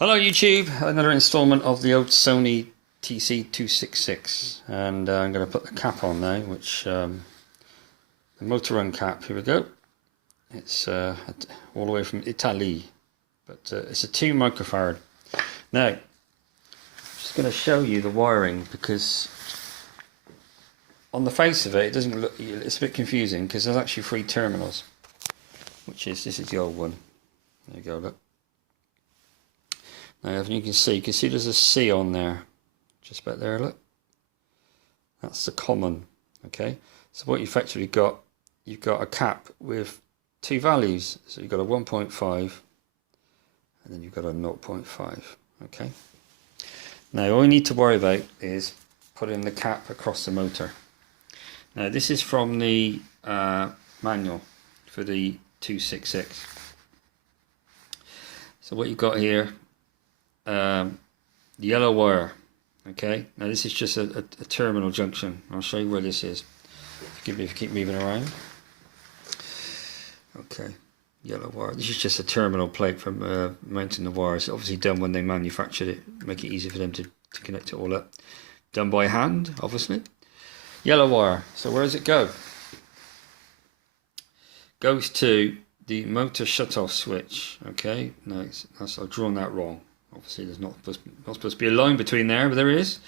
Hello YouTube, another installment of the old Sony TC266, and I'm going to put the cap on now, which the motor run cap. Here we go. It's all the way from Italy, but it's a 2 microfarad. Now, I'm just going to show you the wiring, because on the face of it, it doesn't look. It's a bit confusing because there's actually 3 terminals, this is the old one. There you go, look. Now, as you can see there's a C on there, just about there, look. That's the common, okay? So what you effectively got, you've got a cap with 2 values. So you've got a 1.5, and then you've got a 0.5, okay? Now, all you need to worry about is putting the cap across the motor. Now, this is from the manual for the 266. So what you've got here, the yellow wire, okay? Now this is just a terminal junction. I'll show you where this is. Forgive me if you keep moving around. Okay, yellow wire. This is just a terminal plate from mounting the wires. Obviously done when they manufactured it, make it easy for them to connect it all up. Done by hand, obviously. Yellow wire. So where does it go? Goes to the motor shut-off switch. Okay, no, I've drawn that wrong. Obviously there's not supposed to be a line between there, but there is.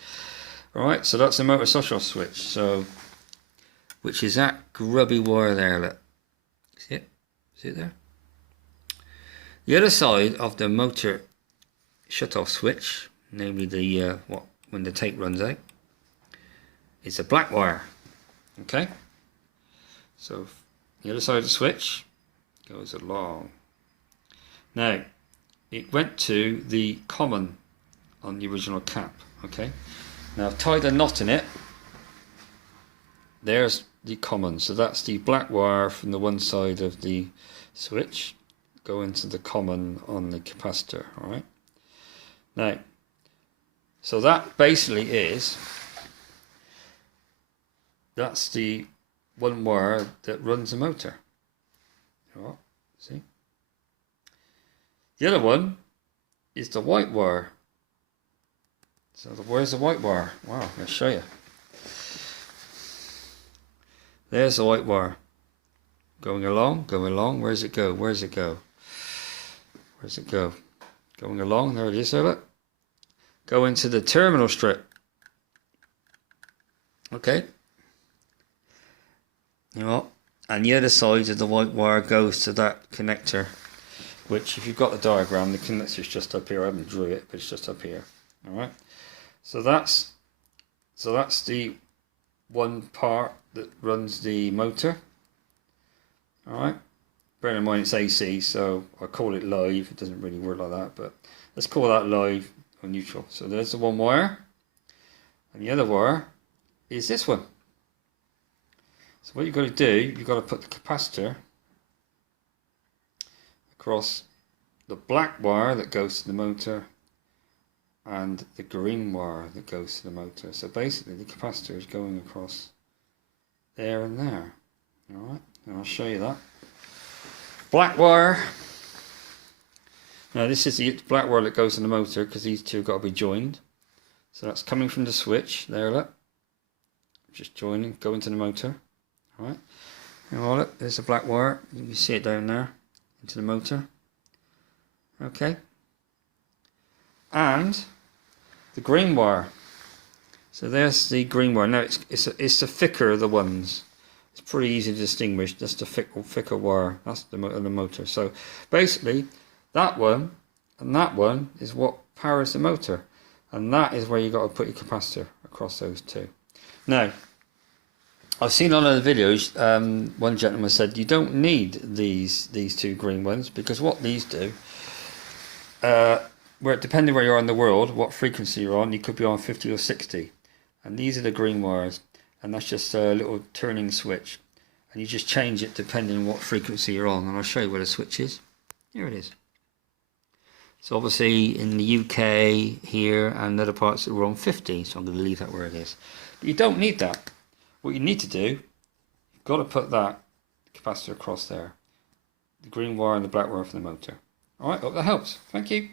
Alright, so that's the motor shut-off switch. So, which is that grubby wire there, look. See it? See it there? The other side of the motor shut-off switch, namely the when the tape runs out, is a black wire. Okay? So the other side of the switch goes along. Now, it went to the common on the original cap, okay? Now I've tied a knot in it. There's the common, so that's the black wire from the one side of the switch going to the common on the capacitor, alright? Now, so that basically that's the one wire that runs the motor. Alright, see? The other one is the white wire. So where's the white wire? Wow, I'll show you. There's the white wire. Going along. Where does it go? Where does it go? Where does it go? Going along. There it is. Look. Go into the terminal strip. Okay. You know, and the other side of the white wire goes to that connector, which, if you've got the diagram, the connector's just up here. I haven't drew it, but it's just up here. All right. So that's the one part that runs the motor. All right. Bear in mind it's AC, so I call it live. It doesn't really work like that, but let's call that live or neutral. So there's the one wire, and the other wire is this one. So what you've got to do, you've got to put the capacitor across the black wire that goes to the motor and the green wire that goes to the motor. So basically the capacitor is going across there and there. Alright, and I'll show you that. Black wire. Now this is the black wire that goes to the motor, because these two have got to be joined. So that's coming from the switch. There, look. Just joining, going to the motor. Alright. And look, there's the black wire. You can see it down there. Into the motor. Okay. And the green wire. So there's the green wire. Now it's the thicker of the ones. It's pretty easy to distinguish. That's the thicker wire. That's the motor. So basically that one and that one is what powers the motor. And that is where you got to put your capacitor across those two. Now, I've seen on other videos, one gentleman said you don't need these 2 green ones, because what these do, depending where you are in the world, what frequency you're on, you could be on 50 or 60, and these are the green wires, and that's just a little turning switch, and you just change it depending on what frequency you're on. And I'll show you where the switch is. Here it is. So obviously in the UK here and other parts we're on 50, so I'm going to leave that where it is. But you don't need that. What you need to do, you've got to put that capacitor across there. The green wire and the black wire for the motor. Alright, hope that helps. Thank you.